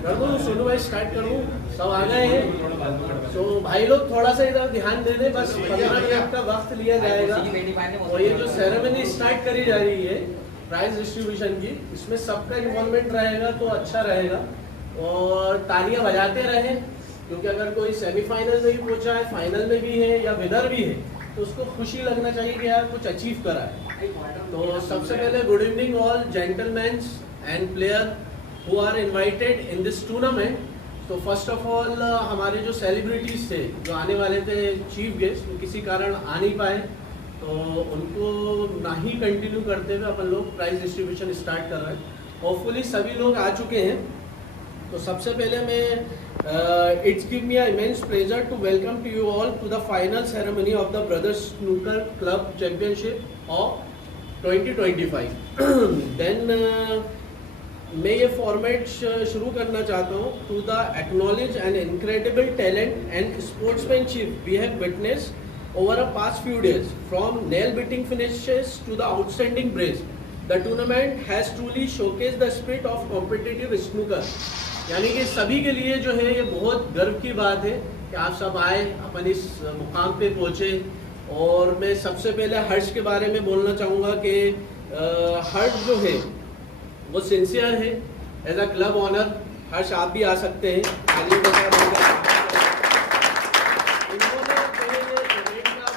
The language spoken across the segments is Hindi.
कर दूं सोनू भाई, स्टार्ट करूं? सब आ गए हैं तो भाई लोग थोड़ा सा इधर ध्यान दे दें, बस 15 मिनट का वक्त लिया जाएगा। और ये जो सेरेमनी स्टार्ट करी जा रही है प्राइज डिस्ट्रीब्यूशन की, इसमें सबका इन्वॉल्वमेंट रहेगा तो अच्छा रहेगा। और तालियां बजाते रहें, क्योंकि अगर कोई सेमीफाइनल में ही पहुंचा है, फाइनल में भी है या विनर भी है, तो उसको खुशी लगना चाहिए कि यार कुछ अचीव करा है। तो सबसे पहले good evening all gentleman and player who are invited in this tournament। तो फर्स्ट ऑफ ऑल हमारे जो सेलिब्रिटीज थे जो आने वाले थे चीफ गेस्ट, वो किसी कारण आ नहीं पाए, तो उनको ना ही कंटिन्यू करते हुए अपन लोग प्राइज डिस्ट्रीब्यूशन स्टार्ट कर रहे हैं। होपफुली सभी लोग आ चुके हैं। तो सबसे पहले मैं it's give me immense pleasure to welcome to you all to the final ceremony of the Brothers Snooker Club Championship of 2025। Then मैं ये फॉर्मेट शुरू करना चाहता हूँ। To the acknowledge and incredible talent and sportsmanship we have witness over a past few days, from nail-biting finishes to the outstanding brace, the tournament has truly showcased the spirit of competitive snooker। यानी कि सभी के लिए जो है ये बहुत गर्व की बात है कि आप सब आए, अपन इस मुकाम पे पहुँचे। और मैं सबसे पहले हर्ष के बारे में बोलना चाहूँगा कि हर्ष जो है वो सिंसियर है। एज अ क्लब ऑनर हर्ष आप भी आ सकते हैं। इन्होंने का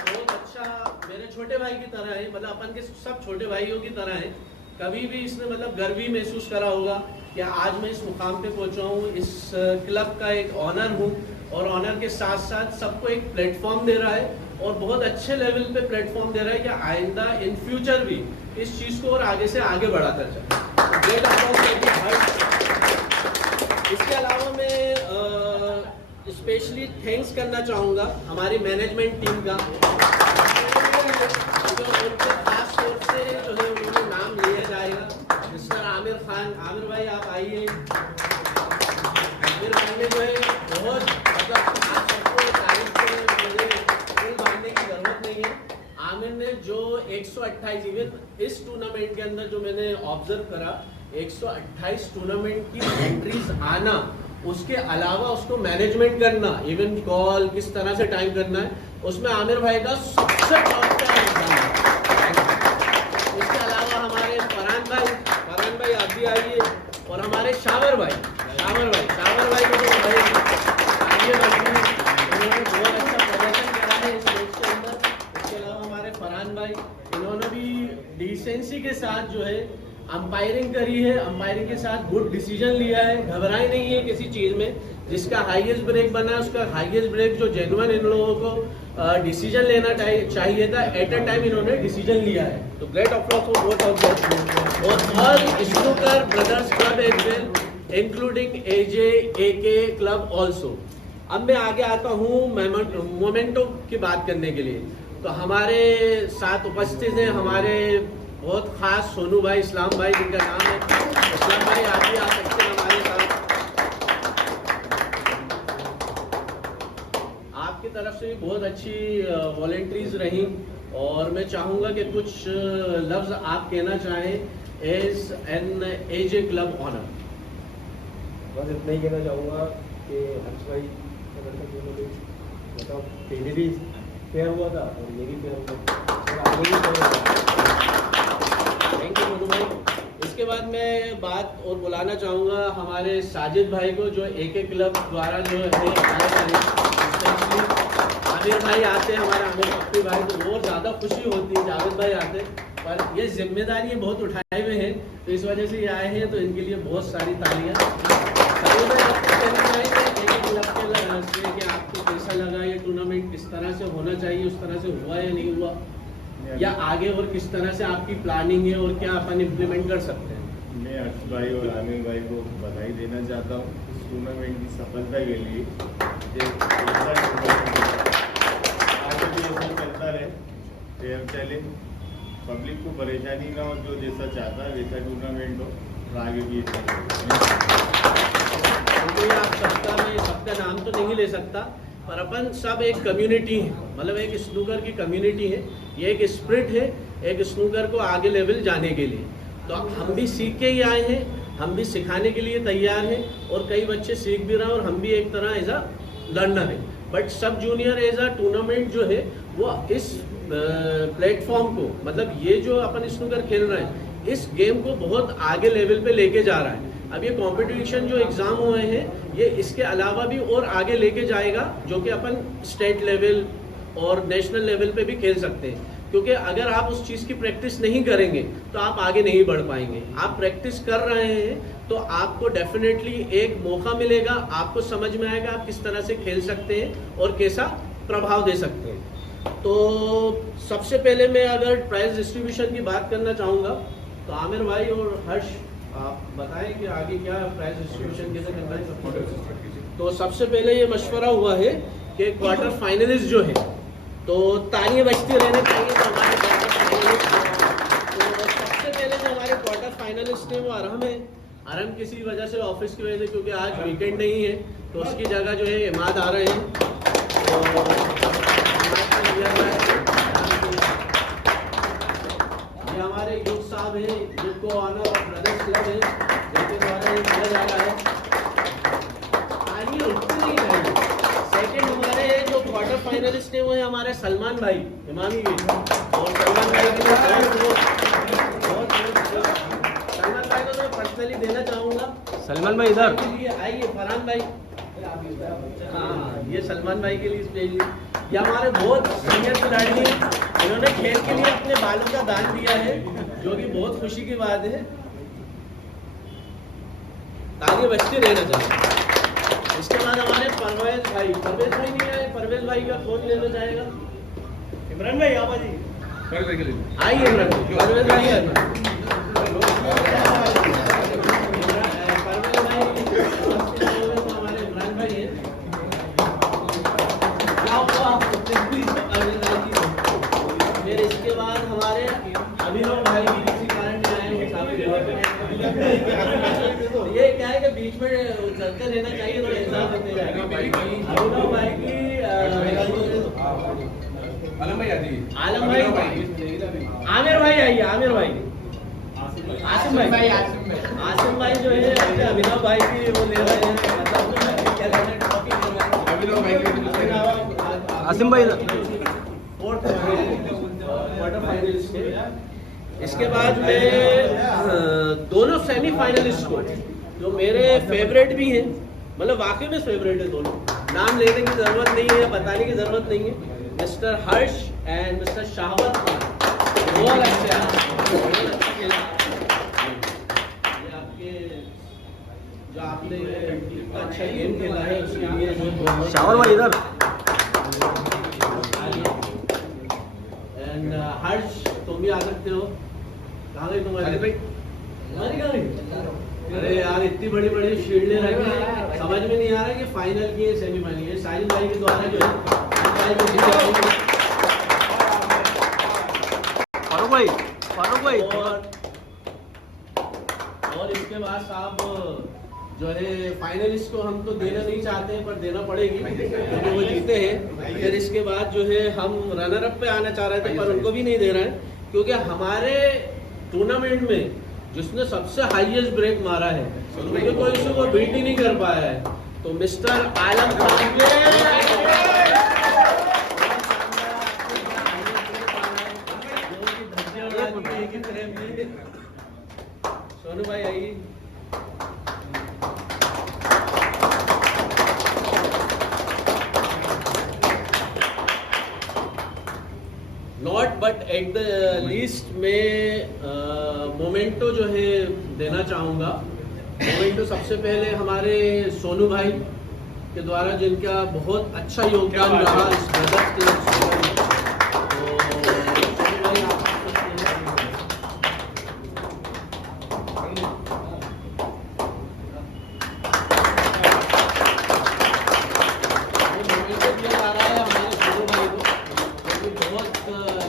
बहुत अच्छा, मेरे छोटे भाई की तरह है, मतलब अपन के सब छोटे भाइयों की तरह है। कभी भी इसने मतलब गर्व ही महसूस करा होगा कि आज मैं इस मुकाम पे पहुंचा हूँ, इस क्लब का एक ऑनर हूँ। और ऑनर के साथ साथ सबको एक प्लेटफॉर्म दे रहा है, और बहुत अच्छे लेवल पे प्लेटफॉर्म दे रहा है कि आइंदा इन फ्यूचर भी इस चीज़ को और आगे से आगे बढ़ाता चले। इसके अलावा मैं स्पेशली थैंक्स करना चाहूँगा हमारी मैनेजमेंट टीम का, जो उनके खास तौर से जो है उन्होंने नाम लिया जाएगा। मिस्टर आमिर खान, आमिर भाई आप आइए। आमिर भाई ने जो है बहुत मतलब आप सबको तारीफ से मुझे बांधने की जरूरत नहीं है। आमिर ने जो 128 इवेंट इस टूर्नामेंट के अंदर जो मैंने ऑब्जर्व करा, 128 टूर्नामेंट की एंट्रीज आना, उसके अलावा उसको मैनेजमेंट करना, इवेंट कॉल किस तरह से टाइम करना है, उसमें आमिर भाई का सबसे टॉप का एग्जाम है। इसके अलावा हमारे फरहान भाई आप भी आइए। और हमारे शावर भाई को तो आइए बैठिए, उन्होंने बहुत अच्छा प्रदर्शन करा है इस मैच के अंदर। इसके अलावा हमारे फरहान भाई, इन्होंने भी डिसेंसी के साथ जो है अंपायरिंग करी है, अंपायरिंग के साथ गुड डिसीजन लिया है, घबराए नहीं है किसी चीज़ में। जिसका हाईएस्ट ब्रेक बना है उसका हाईएस्ट ब्रेक जो जेन्युइन इन लोगों को डिसीजन लेना चाहिए था, एट अ टाइम इन्होंने डिसीजन लिया है। तो great applause for both of them और all snooker brothers club as well including AJ AK club also. अब मैं आगे आता हूँ मोमेंटो की बात करने के लिए। तो हमारे साथ उपस्थित हैं हमारे बहुत खास सोनू भाई, इस्लाम भाई जिनका नाम है। इस्लाम भाई आप भी आ सकते हैं हमारे साथ। आपकी तरफ से भी बहुत अच्छी वॉलेंट्रीज रही, और मैं चाहूँगा कि कुछ लफ्ज़ आप कहना चाहें as an AJ club honour. बस इतना ही कहना चाहूँगा कि हर्ष भाई मतलब पहले भी फेयर हुआ था और ये भी फेयर हुआ और आगे भी फेयर हुआ। थैंक यू मनु भाई। इसके बाद मैं बात और बुलाना चाहूँगा हमारे साजिद भाई को, जो एके क्लब द्वारा जो है आमिर भाई आते हैं, हमारे आमिर पप्पी भाई, तो बहुत ज़्यादा खुशी होती है जावेद भाई आते, पर ये जिम्मेदारी बहुत उठाए हुए हैं, तो इस वजह से ये आए हैं, तो इनके लिए बहुत सारी तालियाँ। साजिद भाई आपको कहना चाहेंगे एके क्लब के कि आपको कैसा लगा, ये टूर्नामेंट किस तरह से होना चाहिए, उस तरह से हुआ या नहीं हुआ, या आगे और किस तरह से आपकी प्लानिंग है और क्या अपन इम्प्लीमेंट कर सकते हैं? मैं हर्ष भाई और आमिर भाई को बधाई देना चाहता हूँ इस टूर्नामेंट की सफलता के लिए। आगे भी ऐसा चलता रहे, फेयर चले, पब्लिक को परेशानी ना हो, जो जैसा चाहता है वैसा टूर्नामेंट हो, और आगे भी आप सबका नाम तो नहीं ले सकता, पर अपन सब एक कम्युनिटी है, मतलब एक स्नूकर की कम्युनिटी है, ये एक स्पिरिट है एक स्नूकर को आगे लेवल जाने के लिए। तो हम भी सीख के ही आए हैं, हम भी सिखाने के लिए तैयार हैं और कई बच्चे सीख भी रहे हैं और हम भी एक तरह एज अ लर्नर है। But sub junior as a tournament जो है वो इस प्लेटफॉर्म को, मतलब ये जो अपन स्नूकर खेल रहे हैं इस गेम को बहुत आगे लेवल पे लेके जा रहा है। अब ये कंपटीशन जो एग्ज़ाम हुए हैं ये इसके अलावा भी और आगे लेके जाएगा, जो कि अपन स्टेट लेवल और नेशनल लेवल पे भी खेल सकते हैं। क्योंकि अगर आप उस चीज़ की प्रैक्टिस नहीं करेंगे तो आप आगे नहीं बढ़ पाएंगे। आप प्रैक्टिस कर रहे हैं तो आपको डेफिनेटली एक मौका मिलेगा, आपको समझ में आएगा आप किस तरह से खेल सकते हैं और कैसा प्रभाव दे सकते हैं। तो सबसे पहले मैं अगर प्राइज डिस्ट्रीब्यूशन की बात करना चाहूँगा तो आमिर भाई और हर्ष आप बताएं कि आगे क्या प्राइज डिस्ट्रीब्यूशन कैसे करना है। तो सबसे पहले ये मशवरा हुआ है कि क्वार्टर फाइनलिस्ट जो है तो तालियां बजती रहने चाहिए तो हमारे क्वार्टर फाइनलिस्ट। तो सबसे पहले जो हमारे क्वार्टर फाइनलिस्ट हैं वो अरहम है। अरहम किसी वजह से ऑफिस की वजह से, क्योंकि आज वीकेंड नहीं है तो उसकी जगह जो है इमाद आ रहे हैं। ये हमारे युग साहब हैं जिनको ऑनर ऑफ ब्रदर्स क्लब है जिनके द्वारा ये किया जा रहा है। सेकेंड हमारे जो क्वार्टर फाइनलिस्ट है वो है हमारे सलमान भाई इमामी के। और सलमान भाई के लिए सलमान भाई को मैं पर्सनली देना चाहूँगा। सलमान भाई इधर आइए, फरहान भाई। हाँ, ये सलमान भाई के लिए स्पेशली। ये हमारे बहुत सीनियर खिलाड़ी हैं, इन्होंने खेल के लिए अपने बालों का दान दिया है जो कि बहुत खुशी की बात है। तालियां बजती रहना चाहिए। इसके बाद हमारे परवेज भाई नहीं आए। परवेज भाई का फोन लेना चाहेगा इमरान भाई। आप आइए इमरान भाई, परवेज भाई है। परवेज भाई हमारे इमरान भाई हैं। फिर इसके बाद हमारे अभिनव भाई भी किसी कारण नहीं आए हैं। ये क्या है कि बीच में चलते रहना चाहिए तो एहसास होते जाएगा। अभिनव भाई की आलम भाई आमिर भाई आइए, आमिर भाई आसिम भाई जो है अपने अभिनव भाई की वो ले रहे हैं। आसिम भाई क्वार्टर फाइनलिस्ट है। इसके बाद मैं दोनों सेमीफाइनलिस्ट को जो मेरे फेवरेट भी हैं, मतलब वाकई में फेवरेट है दोनों, नाम लेने की जरूरत नहीं है, बताने की जरूरत नहीं है, mister Harsh and mister Shahwat Khan. बहुत अच्छा खेला आपके, जो आपने अच्छा गेम खेला है उसके लिए शावर भाई इधर। एंड हर्ष तुम भी आ सकते हो। कहाँ गई तुम्हारी भाई? हमारी कहाँ गई? अरे यार इतनी बड़ी बड़ी शील्डें रखी हैं, समझ में नहीं आ रहा कि फाइनल की सेमीफाइनल है। साहिल भाई के द्वारा जो है फारूक भाई और इसके बाद साहब जो है फाइनलिस्ट को हम तो देना नहीं चाहते हैं पर देना पड़ेगी क्योंकि वो जीते हैं। फिर इसके बाद जो है हम रनर अप पे आना चाह रहे थे पर उनको भी नहीं दे रहे हैं क्योंकि हमारे टूर्नामेंट में जिसने सबसे हाईएस्ट ब्रेक मारा है क्योंकि कोई उसको बीट ही नहीं कर पाया है, तो मिस्टर आलम सोनू भाई आइए। Not but at the least में मोमेंटो जो है देना चाहूँगा। मोमेंटो सबसे पहले हमारे सोनू भाई के द्वारा जिनका बहुत अच्छा योगदान रहा इस ब्रदर्स क्लब में।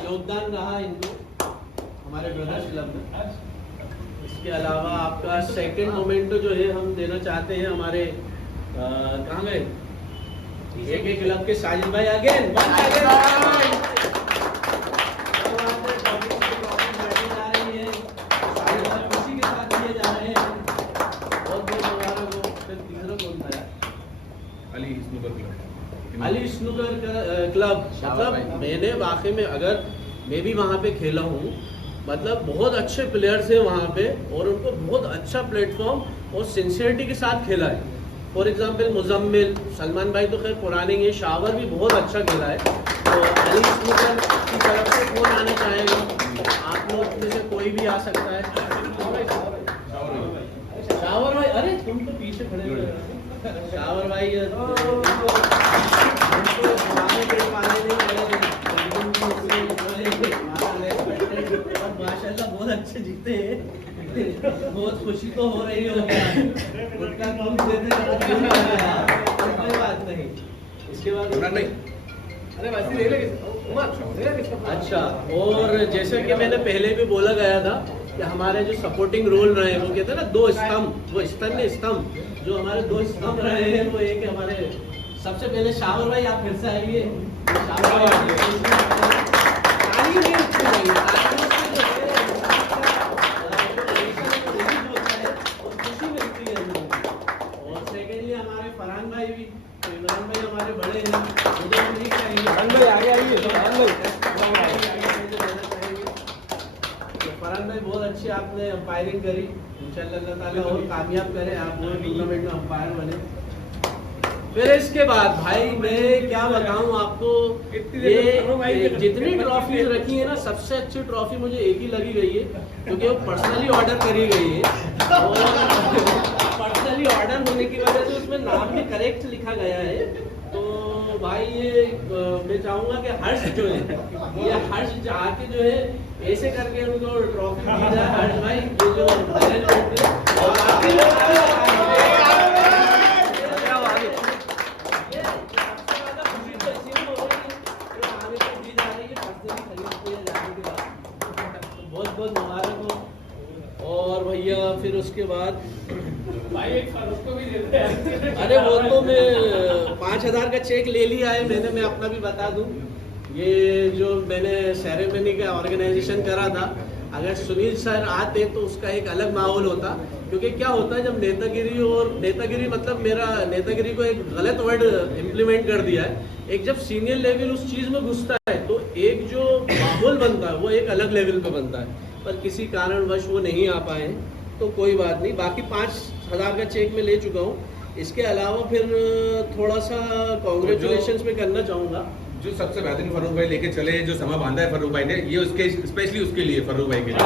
योगदान रहा इनको हमारे ब्रदर्स क्लब में। इसके अलावा आपका सेकंड मोमेंटो जो है हम देना चाहते हैं हमारे कहाँ गए एक क्लब के साजिद भाई अगेन अली स्नूकर क्लब मतलब मैंने वाकई में अगर मैं भी वहाँ पे खेला हूँ, मतलब बहुत अच्छे प्लेयर्स हैं वहाँ पे और उनको बहुत अच्छा प्लेटफॉर्म और सिंसियरिटी के साथ खेला है। फॉर एग्जांपल मुजम्मिल, सलमान भाई तो खैर पुराने हैं, शावर भी बहुत अच्छा खेला है। तो अली स्नूकर की तरफ से कौन आना चाहेगा? आप लोग में से कोई भी आ सकता है। शावर भाई, अरे तुम तो पीछे खड़े हो। शावर भाई माशाल्लाह बहुत अच्छे जीते हैं, बहुत खुशी तो हो रही होगी। कोई बात नहीं। इसके बाद अच्छा, और जैसा कि मैंने पहले भी बोला गया था कि हमारे जो सपोर्टिंग रोल रहे हैं वो कहते हैं ना दो स्तंभ, वो स्तंभ जो हमारे दो स्तंभ रहे हैं वो एक हमारे सबसे पहले शावर भाई, आप फिर से आइए। और सेकेंडली हमारे फरहान भाई भी, इमरान भाई हमारे बड़े हैं, मुझे नहीं चाहिए। फरहान भाई बहुत अच्छी आपने अंपायरिंग करी, इंशाल्लाह अल्लाह ताला और कामयाब करे, आप वो टूर्नामेंट में अंपायर बने। फिर इसके बाद भाई मैं क्या बताऊं आपको, ये जितनी ट्रॉफीज रखी है ना, सबसे अच्छी ट्रॉफी मुझे एक ही लगी गई है क्योंकि वो पर्सनली ऑर्डर करी गई है और पर्सनली ऑर्डर होने की वजह से उसमें नाम भी करेक्ट लिखा गया है। तो भाई ये मैं चाहूंगा कि हर्ष जो है, ये हर्ष आके जो है ऐसे करके उनको ट्रॉफी दी जाए। हर्ष भाई ये जो मैनेजमेंट है और बहुत मुबारक हो। और भैया फिर उसके बाद भाई एक फारूक को भी देते हैं। अरे वो तो मैं 5000 का चेक ले लिया है मैंने, मैं अपना भी बता दूं। ये जो मैंने सेरेमनी का ऑर्गेनाइजेशन करा था, अगर सुनील सर आते तो उसका एक अलग माहौल होता, क्योंकि क्या होता है जब नेतागिरी, और नेतागिरी मतलब मेरा नेतागिरी को एक गलत वर्ड इम्प्लीमेंट कर दिया है, एक जब सीनियर लेवल उस चीज़ में घुसता है तो एक जो माहौल बनता है वो एक अलग लेवल पे बनता है, पर किसी कारणवश वो नहीं आ पाए तो कोई बात नहीं। बाकी 5000 का चेक मैं ले चुका हूँ। इसके अलावा फिर थोड़ा सा कॉन्ग्रेचुलेशंस में करना चाहूँगा। जो सबसे बेहतरीन फरूक भाई लेके चले, जो समा बांधा है फरूक भाई ने, ये उसके स्पेशली उसके लिए, फरूक भाई के लिए।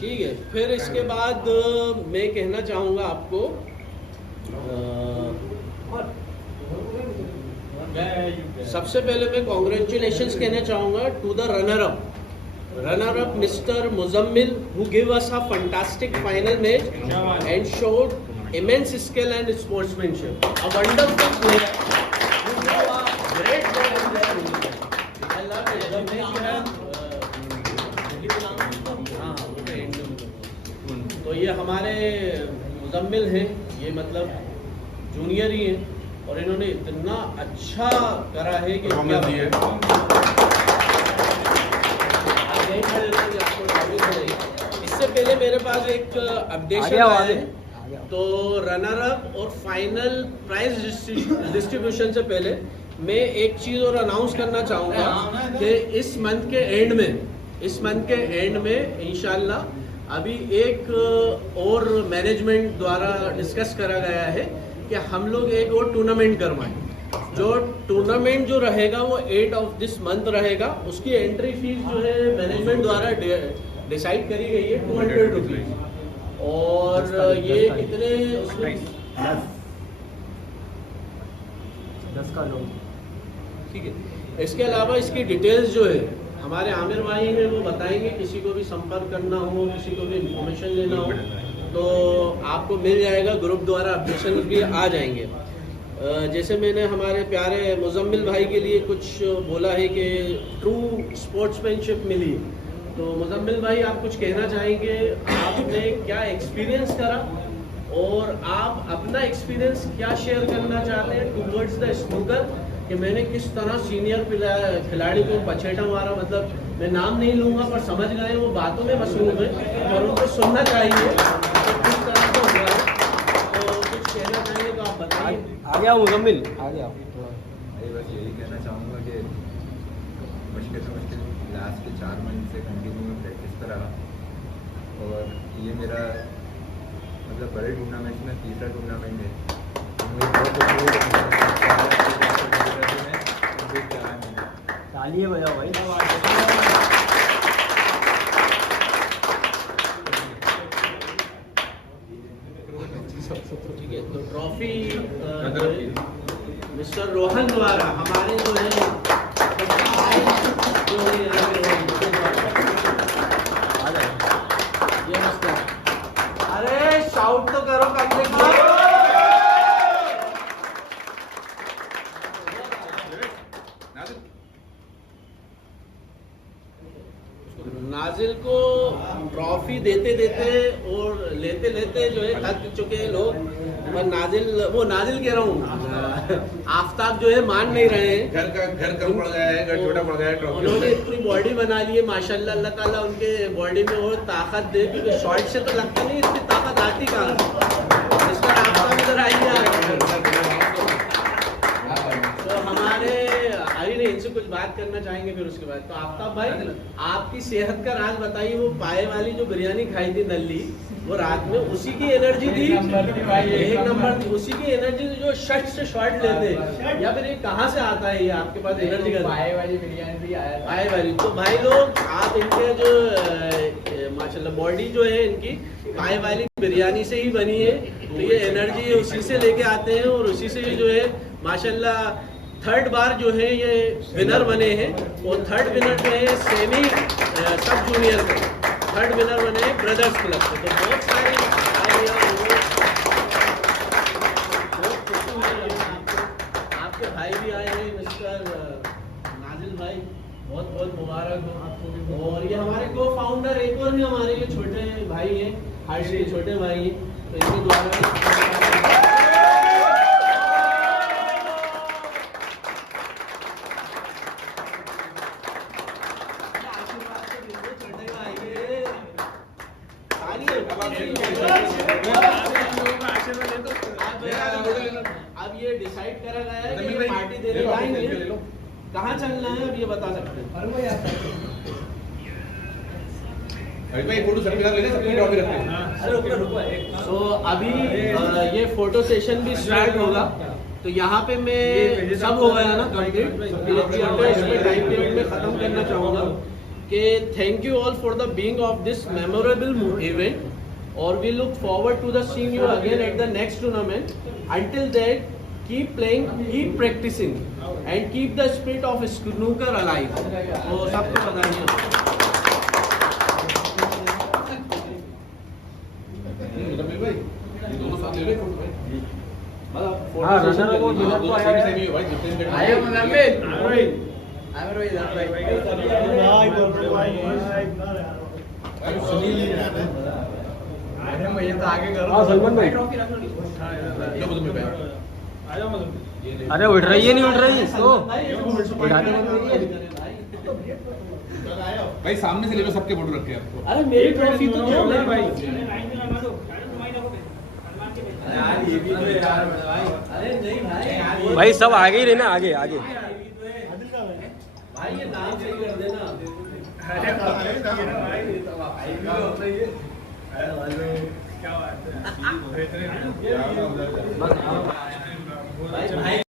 ठीक है, फिर इसके बाद मैं कहना चाहूँगा आपको, सबसे पहले मैं कॉन्ग्रेचुलेशंस कहना चाहूँगा to the runner up mister Muzammil, who gave us a fantastic final match and showed immense skill and sportsmanship. A wonderful player. Great तो ये हमारे मुजम्मिल हैं, ये मतलब जूनियर ही हैं और इन्होंने इतना अच्छा करा है कि इससे पहले मेरे पास एक अपडेशन आया है। तो रनर अप और फाइनल प्राइज डिस्ट्रीब्यूशन से पहले मैं एक चीज़ और अनाउंस करना चाहूँगा कि इस मंथ के एंड में इंशाल्लाह अभी एक और मैनेजमेंट द्वारा डिस्कस करा गया है कि हम लोग एक और टूर्नामेंट करवाएं। जो टूर्नामेंट जो रहेगा वो 8 ऑफ दिस मंथ रहेगा। उसकी एंट्री फीस जो है मैनेजमेंट द्वारा डिसाइड करी गई है 200 रुपीज। और ये कितने 10 का लोन, ठीक है। इसके अलावा इसकी डिटेल्स जो है हमारे आमिर भाई हैं वो बताएंगे। किसी को भी संपर्क करना हो, किसी को भी इंफॉर्मेशन लेना हो तो आपको मिल जाएगा, ग्रुप द्वारा अपडेशन भी आ जाएंगे। जैसे मैंने हमारे प्यारे मुजम्मिल भाई के लिए कुछ बोला है कि ट्रू स्पोर्ट्समैनशिप मिली, तो मुजम्मिल भाई आप कुछ कहना चाहेंगे? आपने क्या एक्सपीरियंस करा और आप अपना एक्सपीरियंस क्या शेयर करना चाहते हैं टुवर्ड्स द स्नूकर कि मैंने किस तरह सीनियर खिलाड़ी को पछेटा मारा। मतलब मैं नाम नहीं लूँगा पर समझ गए, वो बातों में मसरूफ है और उनको सुनना चाहिए तो किस तरह से हुआ है। तो कुछ कहना चाहिए तो आप बताइए। आ गया मुजम्मिल, आ गया। बस यही कहना चाहूँगा कि मुश्किल से मुश्किल लास्ट के 4 महीने से कंटिन्यू में प्रैक्टिस पर रहा और ये मेरा मतलब बड़े टूर्नामेंट में तीसरा टूर्नामेंट है। तालियां बजाओ भाई। ठीक है, तो ट्रॉफी मिस्टर रोहन द्वारा हमारे जो है ये मिस्टर, अरे शाउट तो करो कम से कम। नाजिल को ट्रॉफी देते देते और लेते लेते जो है थक चुके हैं लोग। पर नाजिल कह रहा हूँ, आफ्ताब जो है मान नहीं रहे हैं। घर कम पड़ गया है, घर छोटा पड़ गया है, ट्रॉफी उन्होंने इतनी बॉडी बना ली है माशाल्लाह, अल्लाह ताला उनके बॉडी में और ताकत दे, क्योंकि शॉर्ट से तो लगता नहीं इतनी ताकत आती कहाँ। इस पर आफ्ताब इधर आइए। तो हमारे अभी नहीं, इनसे कुछ बात करना चाहेंगे फिर उसके बाद। तो आफ्ताब भाई, आपकी सेहत का राज बताइए। वो पाए वाली जो बिरयानी खाई थी नल्ली, वो रात में उसी की एनर्जी थी, एक नंबर थी। उसी की एनर्जी जो शर्ट से शॉर्ट लेते, या फिर ये कहाँ से आता है ये आपके पास एनर्जी का? पाए वाली बिरयानी भी आया था। पाए वाली। तो भाई लोग, आप इनके जो माशाल्लाह बॉडी जो है इनकी पाए वाली बिरयानी से ही बनी है। तो ये एनर्जी उसी से लेके आते हैं और उसी से जो है माशाल्लाह थर्ड बार जो है ये विनर बने हैं। और थर्ड विनर जो है सेमी सब जूनियर में थर्ड विनर बने हैं ब्रदर्स क्लब से। तो बहुत सारी आपके भाई भी आए हैं, मिस्टर नाजिल भाई, बहुत बहुत मुबारक हो आपको भी। और ये हमारे को फाउंडर एक और हैं, हमारे ये छोटे भाई हैं, हर्ष के छोटे भाई हैं। तो इनके द्वारा अब ये डिसाइड करा गया है कि ये पार्टी देने जाएंगे। कहाँ चलना है अब ये बता सकते हैं? अभी भाई फोटो सबके साथ लेना, सबकी ट्रॉफी रखते हैं। तो अभी ये फोटो सेशन भी स्टार्ट होगा। तो यहाँ पे मैं सब हो गया ना कंप्लीट, इसमें टाइम पीरियड में खत्म करना चाहूँगा कि thank you all for the being of this memorable event और we look forward to the seeing you again at the next tournament. Until then, keep playing, keep practicing and keep the spirit of snooker alive. तो सबको बधाइयाँ। दोनों साथ ले ले फोटो भाई। हाँ, रनर को विनर को आया है। सेमी है भाई, डिफरेंट आए मुजम्मिल, आमिर भाई इधर अरे मैं ये तो आगे करो। हाँ सलमान भाई, लो मुझे पे अरे उठ रही है नहीं उठ रही तो उठाते भाई, सामने से ले लो, सबके फोटो रखे आपको। अरे मेरी ट्रॉफी तो दो भाई। यार ये भी तो यार भाई। अरे नहीं भाई, भाई सब आगे ही रहना, आगे आगे। भाई ये नाम सही कर देना। क्या बात है? भाई